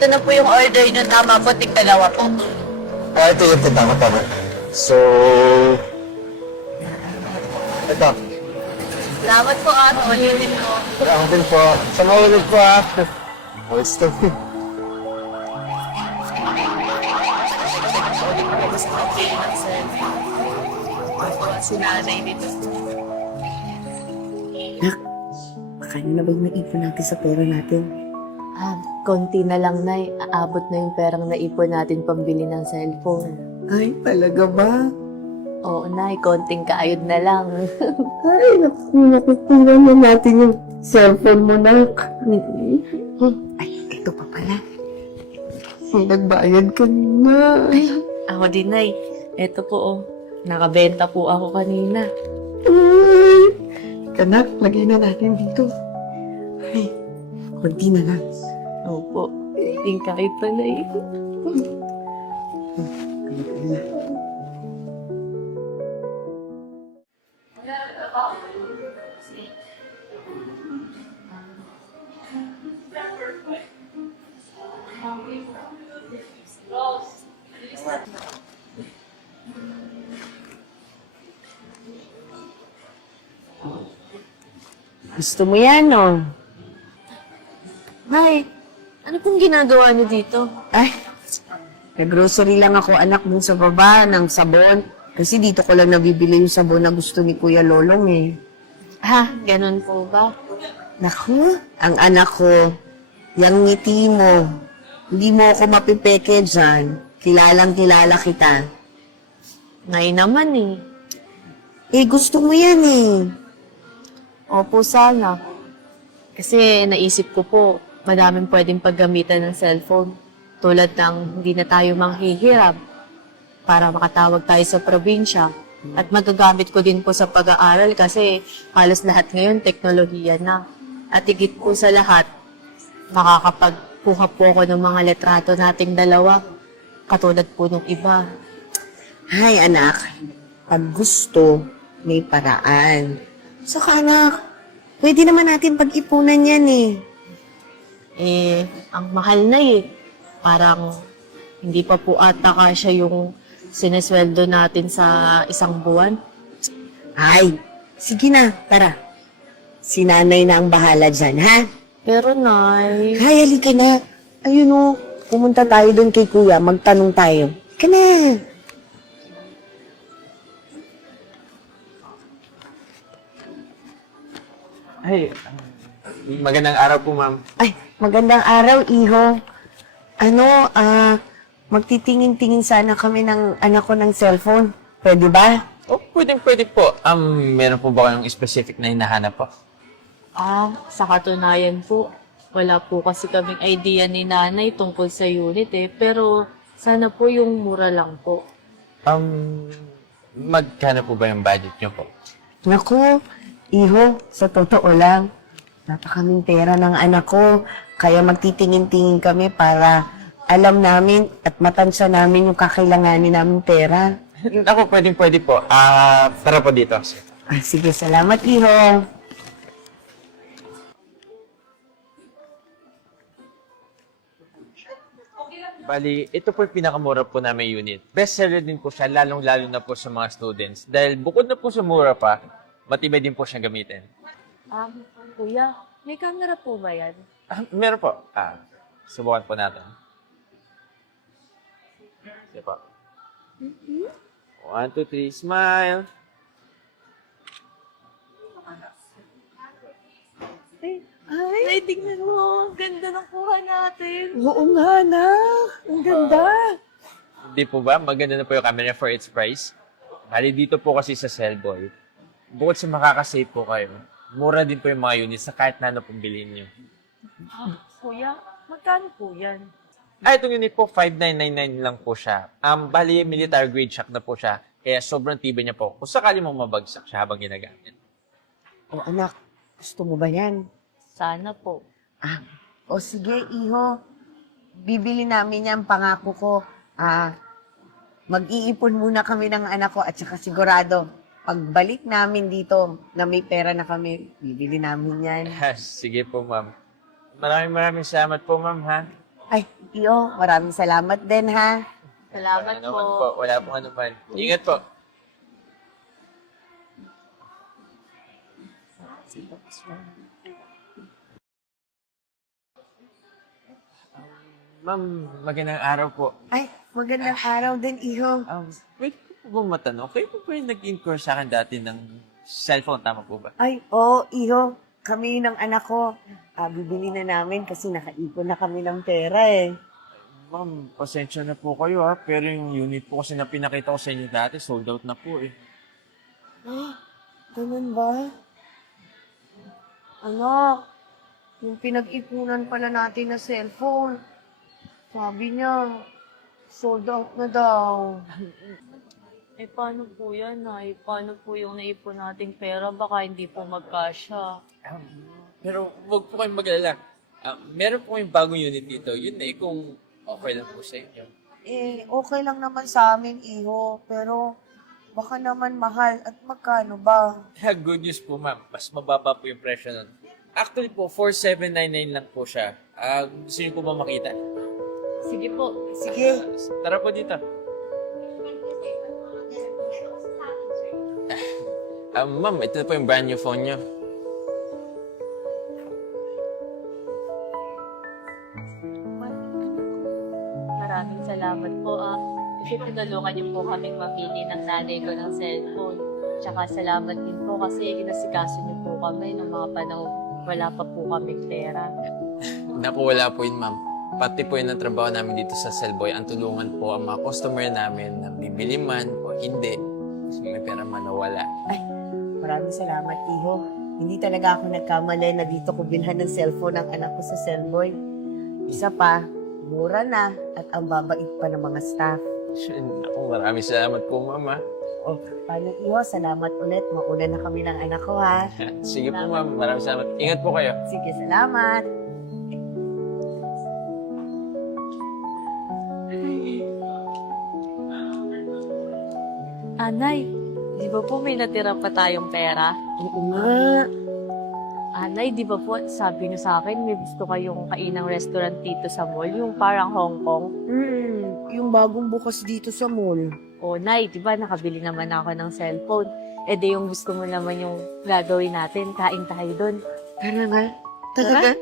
Ito na po yung order nyo. Tama po, tig-dalawa po. Ito yung tinta ko, tama. So, ito. Salamat po, ulitin po. Ako din po. Sa maulit po, Always to. Si nanay dito. Kaya na ba yung naipon natin sa pera natin? Konti na lang, Nay. Aabot na yung perang naipon natin pambili ng cellphone. Ay, talaga ba? Oo, Nay. Konting kaayod na lang. Ay, nakukuha na natin yung cellphone mo na. Ay, ito pa pala. Nagbayad ka na. Ako din, Nay. Eto po, oh. Nakabenta po ako kanina. Ay, kanak, lagay na natin dito. Ay, konti na lang. Opo. Konting kaayod pa, Nay. Gusto mo yan, no? Nay, ano pong ginagawa niyo dito? Ay, nag-grocery lang ako, anak, dun sa baba ng sabon. Kasi dito ko lang nabibili yung sabon na gusto ni Kuya Lolong eh. Ganun po ba? Naku, ang anak ko, yung ngiti mo, hindi mo ako mapipeke dyan. Kilalang kilala kita. Nay naman eh. Eh, gusto mo yan eh. Opo, sana. Kasi naisip ko po, madaming pwedeng paggamitan ng cellphone. Tulad ng hindi na tayo manghihirap para makatawag tayo sa probinsya. At magagamit ko din po sa pag-aaral kasi halos lahat ngayon teknolohiya na. At higit po sa lahat, makakapagkuha po ako ng mga letrato nating dalawa. Katulad po nung iba. Hay, anak. Pag gusto, may paraan. Saka, anak, pwede naman natin pag-ipunan yan eh. Ang mahal na eh. Parang hindi pa po ata kasya yung sinesweldo natin sa isang buwan. Ay, sige na, tara. Si nanay na ang bahala dyan, ha? Pero Nay, Hay, halika na. Ayun o, pumunta tayo doon kay kuya, magtanong tayo. Ka na. Ay, magandang araw po, ma'am. Ay, magandang araw, iho. Ano, magtitingin-tingin sana kami ng anak ko ng cellphone. Pwede ba? Oh, pwede po. Meron po ba kayong specific na hinahanap po? sa katunayan po, wala po kasi kaming idea ni nanay tungkol sa unit eh. Pero sana po yung mura lang po. Magkano po ba yung budget niyo po? Naku, iho, sa totoo lang, napakaming pera ng anak ko. Kaya magtitingin-tingin kami para alam namin at matansya namin yung kakailanganin namin pera. Ako, pwede po. Tara po dito. Sige, salamat, iho. Bali, ito po yung pinakamura po namin unit. Best seller din po siya, lalong-lalo na po sa mga students. Dahil bukod na po sa mura pa, matibay din po siyang gamitin. Kuya, may camera po ba yan? Meron po. Subukan po natin. Sige po. 1, 2, 3, smile. Ay, tingnan mo. Ang ganda ng kuha natin. Oo nga, anak. Ang ganda. Hindi po ba? Maganda na po yung camera for its price. Bali dito po kasi sa Cellboy. Bukod sa makakasave po kayo, mura din po yung mga units sa kahit na ano pong bilhin nyo. Kuya, magkano po yan? Itong unit po, 5,999 lang po siya. Bali, military grade shock na po siya. Kaya sobrang tibay niya po. Kung sakali mong mabagsak siya habang ginagamit. O anak, gusto mo ba yan? Sana po. O sige, iho. Bibili namin yan, pangako ko. Mag-iipon muna kami ng anak ko at saka sigurado, pagbalik namin dito na may pera na kami, bibili namin yan. Sige po, ma'am. Maraming salamat po, ma'am, ha? Ay, Iho, maraming salamat din ha. Salamat Wala naman po. Wala pong anuman. Ingat po. Ma'am, magandang araw po. Ay, magandang araw din, Iho. Wait ko po bang matanong? Kayo po ba yung nag-inquire sa akin dati ng cellphone? Tama po ba? Ay, oo, Iho. Kami ng anak ko. Bibili na namin kasi nakaipon na kami ng pera eh. Ma'am, pasensya na po kayo ha. Pero yung unit po kasi na pinakita ko sa inyo dati, sold out na po eh. Ganun ba? Anak, yung pinag-ipunan pala natin na cellphone, sabi niya, sold out na daw. Eh, paano po yan, Nay? Paano po yung naipon nating pera? Baka hindi po magkasya. Pero huwag po kayong mag-alala. Meron po kayong bagong unit dito. Yun na kung okay lang po sa inyo. Eh, okay lang naman sa amin, Iho, pero baka naman mahal at magkano ba? Good news po ma'am, mas mababa po yung presyo nun. Actually po, 4,799 lang po siya. Gusto niyo po ba makita? Sige po. Sige. Tara po dito. Ma'am, ito po yung brand new phone niyo. Maraming salamat po kasi tinulungan niyo po kaming mamili ng nanay ko ng cellphone. Tsaka salamat din po kasi inasikaso niyo po kami ng mga panahon wala pa po kaming pera. Naku, wala po yun ma'am. Pati po yun ang trabaho namin dito sa Cellboy. Ang tulungan po ang mga customer namin na bibili man o hindi. May pera man o wala. Maraming salamat, Iho. Hindi talaga ako nagkamali na dito ko bilhan ng cellphone ng anak ko sa Cellboy. Isa pa, mura na at ang babait pa ng mga staff. Naku, maraming salamat po ma'am ha. O, paano, Iho? Salamat ulit. Mauna na kami ng anak ko, ha? Sige po ma'am, maraming salamat. Ingat po kayo. Sige, salamat. Anay, di ba po may natira pa tayong pera? Oo nga. Anay, di ba po sabi niyo sa akin may gusto kayong kainang restaurant dito sa mall, yung parang Hong Kong? Yung bagong bukas dito sa mall. O, Nay, di ba nakabili naman ako ng cellphone? Eh di yung gusto mo naman yung gagawin natin, kain tayo doon. Tara nga. Tara.